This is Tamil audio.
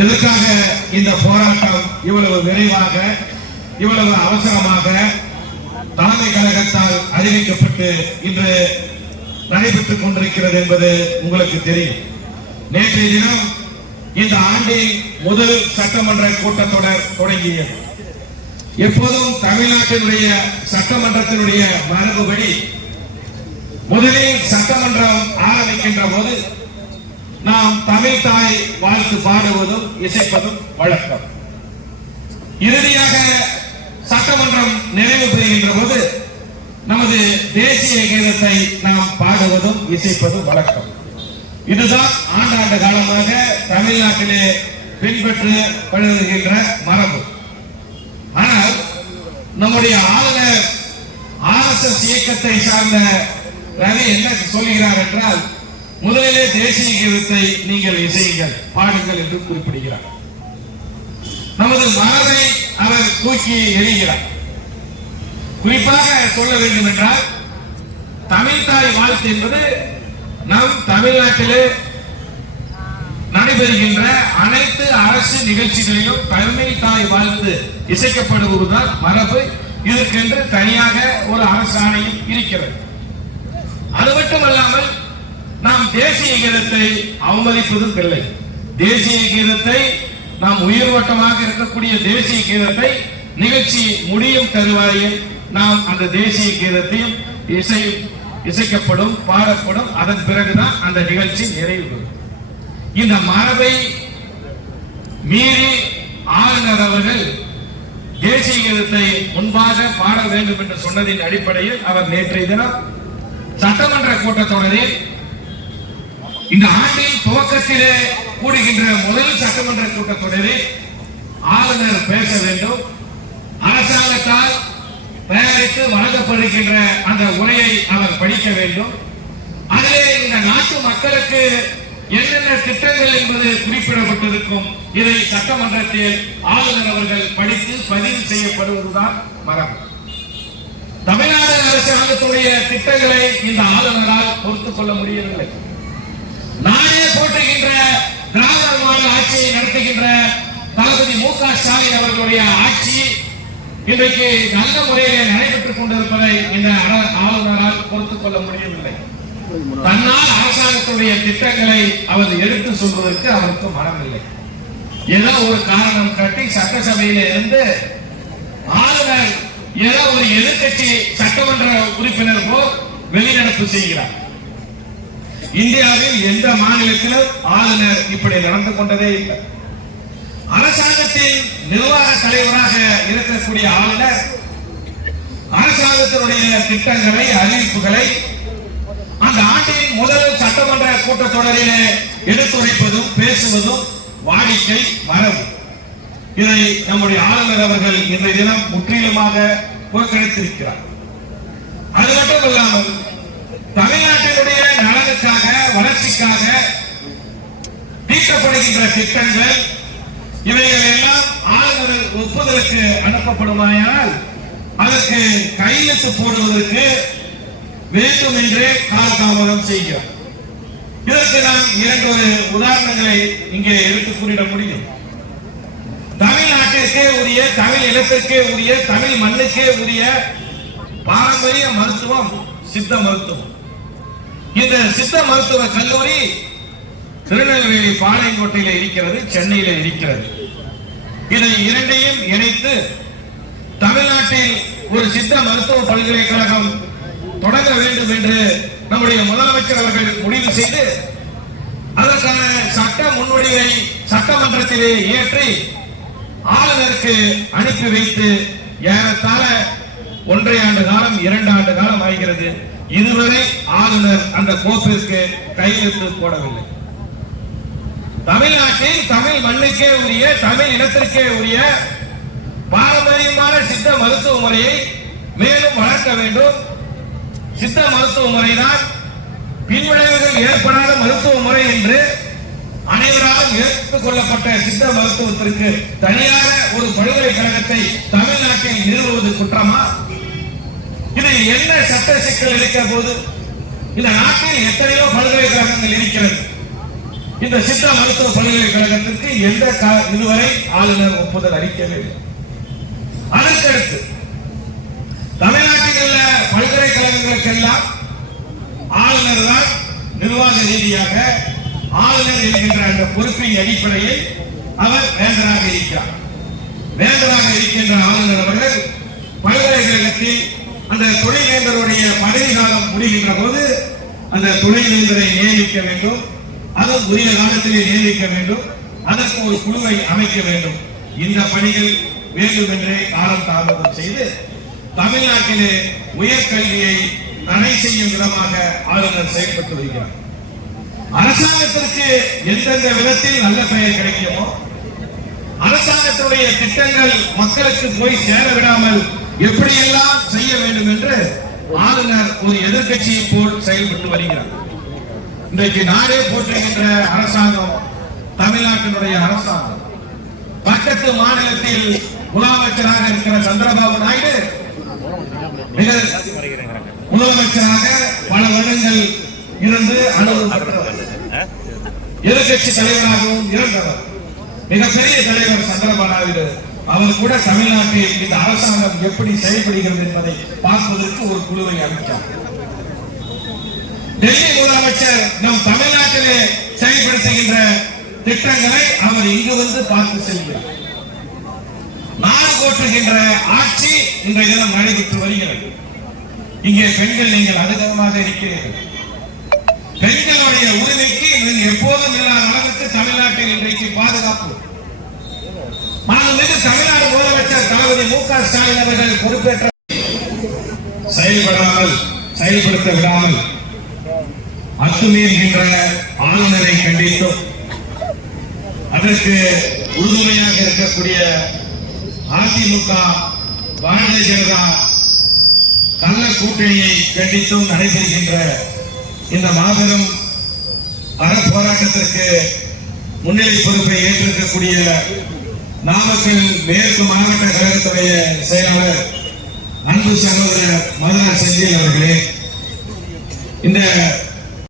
எதற்காக இந்த போராட்டம் இவ்வளவு விரைவாக இவ்வளவு அவசரமாக தலைமை கழகத்தால் அறிவிக்கப்பட்டு இன்று நடைபெற்றுக் கொண்டிருக்கிறது என்பது உங்களுக்கு தெரியும். நேற்றைய தினம் இந்த ஆண்டின் முதல் சட்டமன்ற கூட்டத்தொடர் தொடங்கியது. எப்போதும் தமிழ்நாட்டினுடைய சட்டமன்றத்தினுடைய மரபுபடி முதலில் சட்டமன்றம் ஆரம்பிக்கின்ற போது நாம் தமிழ் தாய் வாழ்த்து பாடுவதும் இசைப்பதும் வழக்கம். இறுதியாக சட்டமன்றம் நிறைவு பெறுகின்ற போது நமது தேசிய கீதத்தை நாம் பாடுவதும் இசைப்பதும் வழக்கம். இதுதான் ஆண்டாண்டு காலமாக தமிழ்நாட்டிலே பின்பற்று வருகின்ற மரபு. ஆனால் நம்முடைய ஆளுநர் RSS இயக்கத்தை சார்ந்த ரவி என்ன சொல்கிறார் என்றால், முதலிலே தேசிய கீதத்தை நீங்கள் இசையுங்கள், பாடுங்கள் என்று குறிப்பிடுகிறார். நமது மரபை அவர் தூக்கி எறிகிறார். குறிப்பாக சொல்ல வேண்டும் என்றால், தமிழ் தாய் வாழ்த்து என்பது நம் தமிழ்நாட்டிலே நடைபெறுகின்ற அனைத்து அரசு நிகழ்ச்சிகளிலும் தமிழ் தாய் வாழ்த்து இசைக்கப்படுவதுதான் மரபு. இதற்கென்று தனியாக ஒரு அரசாணையும் இருக்கிறது. அது மட்டுமல்லாமல் நாம் தேசிய கீதத்தை அவமதிப்பதும் இல்லை. தேசிய கீதத்தை நாம் உயிர்வட்டமாக இருக்கக்கூடிய தேசிய கீதத்தை நிகழ்ச்சி முடியும் தருவாயில் நாம் அந்த தேசிய கீதத்தையும் இசைக்கப்படும், பாடப்படும். அதன் பிறகுதான் அந்த நிகழ்ச்சி நிறைவு பெறும். இந்த மரபை மீறி ஆளுநர் அவர்கள் தேசிய கீதத்தை முன்பாக பாட வேண்டும் என்று சொன்னதின் அடிப்படையில் அவர் நேற்றைய தினம் சட்டமன்ற கூட்டத்தொடரில் இந்த ஆண்டின் துவக்கத்திலே கூடுகின்ற முதல் சட்டமன்ற கூட்டத்தொடரில் ஆளுநர் பேச வேண்டும். அரசாங்கத்தால் தயாரித்து வழங்கப்படுகின்ற அந்த உரையை அவர் படிக்க வேண்டும். அதிலே இந்த நாட்டு மக்களுக்கு என்னென்ன திட்டங்கள் என்பது குறிப்பிடப்பட்டிருக்கும். இதை சட்டமன்றத்தில் ஆளுநர் அவர்கள் படித்து பதிவு செய்யப்படுவதுதான் மரபு. தமிழ்நாடு அரசாங்கத்துடைய திட்டங்களை இந்த ஆளுநரால் பொறுத்துக் கொள்ள முடியவில்லை. நானே போற்றுகின்ற திராவிட மாடல் ஆட்சியை நடத்துகின்ற தளபதி மு.க. ஸ்டாலின் அவர்களுடைய ஆட்சி இன்றைக்கு நல்ல முறையில் நடைபெற்றுக் கொண்டிருப்பதை இந்த ஆளுநரால் பொறுத்துக் கொள்ள முடியவில்லை. தன்னால் அரசாங்கத்துடைய திட்டங்களை அவர் எடுத்து சொல்வதற்கு அவருக்கு மனமில்லை. ஏதோ ஒரு காரணம் காட்டி சட்டசபையில இருந்து ஆளுநர் ஏதோ ஒரு எதிர்கட்சி சட்டமன்ற உறுப்பினர் போல் வெளிநடப்பு செய்கிறார். இந்தியாவில் எந்த மாநிலத்திலும் ஆளுநர் இப்படி நடந்து கொண்டதே இல்லை. அரசாங்கத்தின் நிர்வாக தலைவராக இருக்கக்கூடிய ஆளுநர் அரசாங்கத்தினுடைய திட்டங்களை, அறிவிப்புகளை அந்த ஆண்டின் முதல் சட்டமன்ற கூட்டத்தொடரிலே எடுத்துரைப்பதும் பேசுவதும் வாடிக்கை, மரபு. இதை நம்முடைய ஆளுநர் அவர்கள் இன்றைய தினம் முற்றிலுமாக புறக்கணித்திருக்கிறார். அது மட்டுமல்லாமல் தமிழ்நாட்டினுடைய நலனுக்காக, வளர்ச்சிக்காக தீட்டப்படுகின்ற திட்டங்கள் இவைகள் எல்லாம் ஆளுநர் ஒப்புதலுக்கு அனுப்பப்படுமானால் அதற்கு கையெழுத்து போடுவதற்கு வேண்டும் என்றே காலதாமதம் செய்கிறார். இதற்கு நாம் இரண்டு உதாரணங்களை இங்கே எடுத்து கூறிட முடியும். தமிழ்நாட்டிற்கே உரிய, தமிழ் இனத்திற்கே உரிய, தமிழ் மண்ணுக்கே உரிய பாரம்பரிய மருத்துவம் சித்த மருத்துவம். இந்த சித்த மருத்துவ கல்லூரி திருநெல்வேலி பாளையங்கோட்டையில இருக்கிறது, சென்னையில இருக்கிறது. இதை இரண்டையும் இணைத்து தமிழ்நாட்டில் ஒரு சித்த மருத்துவ பல்கலைக்கழகம் தொடங்க வேண்டும் என்று நம்முடைய முதலமைச்சர் அவர்கள் முடிவு செய்து அதற்கான சட்ட முன்வடிவை சட்டமன்றத்திலே ஏற்றி ஆளுநருக்கு அனுப்பி வைத்து ஏறத்தாழ 1.5 ஆண்டு காலம், 2 ஆண்டு காலம் ஆகிறது. இதுவரை ஆளுநர் அந்த கோப்பிற்கு கையெழுத்து போடவில்லை. தமிழ்நாட்டில் தமிழ் மண்ணுக்கே உரிய, தமிழ் இனத்திற்கே உரிய பாரம்பரியமான சித்த மருத்துவ முறையை மேலும் வளர்க்க வேண்டும். சித்த மருத்துவ முறைதான் பின்விளைவுகள் ஏற்படாத மருத்துவ முறை என்று அனைவராலும் ஏற்றுக் கொள்ளப்பட்ட சித்த மருத்துவத்திற்கு தனியாக ஒரு பல்கலைக்கழகத்தை தமிழ்நாட்டில் நிறுவுவது குற்றமா? இதில் என்ன சட்ட சிக்கல் இருக்கிற போது இந்த நாட்டில் எத்தனையோ பல்கலைக்கழகங்கள் இருக்கிறது. இந்த சித்த மருத்துவ பல்கலைக்கழகத்திற்கு இதுவரை ஆளுநர் ஒப்புதல் அளிக்கவில்லை. அதற்கடுத்து தமிழ்நாட்டில் உள்ள பல்கலைக்கழகங்களுக்கெல்லாம் ஆளுநர் தான் நிர்வாக ரீதியாக ஆளுநர் என்கின்ற அந்த பொறுப்பின் அடிப்படையில் அவர் வேந்தராக இருக்கிறார். வேந்தராக இருக்கின்ற ஆளுநர் அவர்கள் பல்கலைக்கழகத்தில் அந்த துணைவேந்தருடைய பதவி காலம் முடிகின்ற போது அந்த துணைவேந்தரை நியமிக்க வேண்டும், அது உரிய காலத்திலே நியமிக்க வேண்டும், அதற்கு ஒரு குழுவை அமைக்க வேண்டும். இந்த பணிகள் வேண்டும் என்றே காலம் தாமதம் செய்து தமிழ்நாட்டிலே உயர்கல்வியை தடை செய்யும் விதமாக ஆளுநர் செயல்பட்டு வருகிறார். அரசாங்கத்திற்கு எந்தெந்த விதத்தில் நல்ல பெயர் கிடைக்குமோ, அரசாங்கத்துடைய திட்டங்கள் மக்களுக்கு போய் சேர விடாமல் எப்படியெல்லாம் செய்ய வேண்டும் என்று ஆளுநர் ஒரு எதிர்க்கட்சியை போல் செயல்பட்டு வருகிறார். இன்றைக்கு நாடே போற்றுகின்ற அரசாங்கம் தமிழ்நாட்டினுடைய அரசாங்கம். பக்கத்து மாநிலத்தில் முதலமைச்சராக இருக்கிற சந்திரபாபு நாயுடு முதலமைச்சராக பல வருடங்கள் இருந்து அனுபவம் பெற்றவர், எதிர்கட்சி தலைவராகவும் இருந்தவர், மிகப்பெரிய தலைவர் சந்திரபாபு நாயுடு. அவர் கூட தமிழ்நாட்டில் இந்த அரசாங்கம் எப்படி செயல்படுகிறது என்பதை பார்ப்பதற்கு ஒரு குழுவை அமைத்தார். டெல்லி முதலமைச்சர் நம் தமிழ்நாட்டிலே செயல்படுத்துகின்ற திட்டங்களை அவர் இங்கு வந்து பார்த்து செல்கிறார். நாடு போற்றுகின்ற ஆட்சி இன்றைய தினம் நடைபெற்று வருகிறது. இங்கே பெண்கள் நீங்கள் அதிகமாக இருக்கிறீர்கள். பெண்களுடைய உரிமைக்கு நீங்கள் எப்போதும் இல்லாத அளவுக்கு தமிழ்நாட்டில் இன்றைக்கு பாதுகாப்பு. மாண்புமிகு தமிழ்நாடு முதலமைச்சர் தளபதி மு.க. ஸ்டாலின் அவர்கள் பொறுப்பேற்ற செயல்படுத்த விடாமல் அத்துமீறுகின்ற ஆளுநரை கண்டித்தோம். அதற்கு உறுதுணையாக இருக்கக்கூடிய அதிமுக, பாரதிய ஜனதா கள்ள கூட்டணியை கண்டித்தும் நடைபெறுகின்ற இந்த மாபெரும் அறப்போராட்டத்திற்கு முன்னிலை பொறுப்பை ஏற்றிருக்கக்கூடிய நாமக்கல் மேற்கு மாவட்ட கழகத்துடைய செயலாளர் அன்பு சகோதரர் மதுரா செந்தில் அவர்களே, இந்த